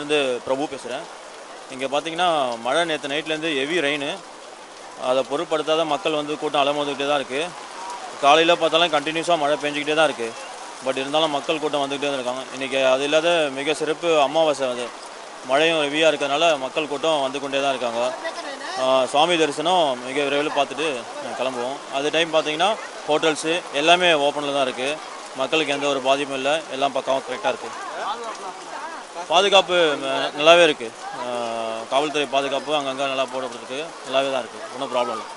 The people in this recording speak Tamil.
சென்னையிலேருந்து பிரபு பேசுகிறேன். இங்கே பார்த்தீங்கன்னா மழை நேற்று நைட்லேருந்து ஹெவி ரெயின். அதை பொருட்படுத்தாத மக்கள் வந்து கூட்டம் அலமோதுக்கிட்டே தான் இருக்குது. காலையில் பார்த்தாலும் கண்டினியூஸாக மழை பெஞ்சிக்கிட்டே தான் இருக்குது. பட் இருந்தாலும் மக்கள் கூட்டம் வந்துக்கிட்டே தான் இருக்காங்க. இன்றைக்கி அது இல்லாத மிக சிறப்பு அமாவாசை. அது மழையும் ஹெவியாக இருக்கிறதுனால மக்கள் கூட்டம் வந்து கொண்டே தான் இருக்காங்க. சுவாமி தரிசனம் மிக விரைவில் பார்த்துட்டு கிளம்புவோம். அது டைம் பார்த்தீங்கன்னா ஹோட்டல்ஸு எல்லாமே ஓப்பனில் தான் இருக்குது. மக்களுக்கு எந்த ஒரு பாதிப்பும் இல்லை. எல்லாம் பக்காவும் கரெக்டாக இருக்குது. பாதுகாப்பு நல்லாவே இருக்குது. காவல்துறை பாதுகாப்பு அங்கங்கே நல்லா போடப்பட்டிருக்கு. நல்லாவே தான் இருக்குது. ஒன்றும் ப்ராப்ளம் இல்லை.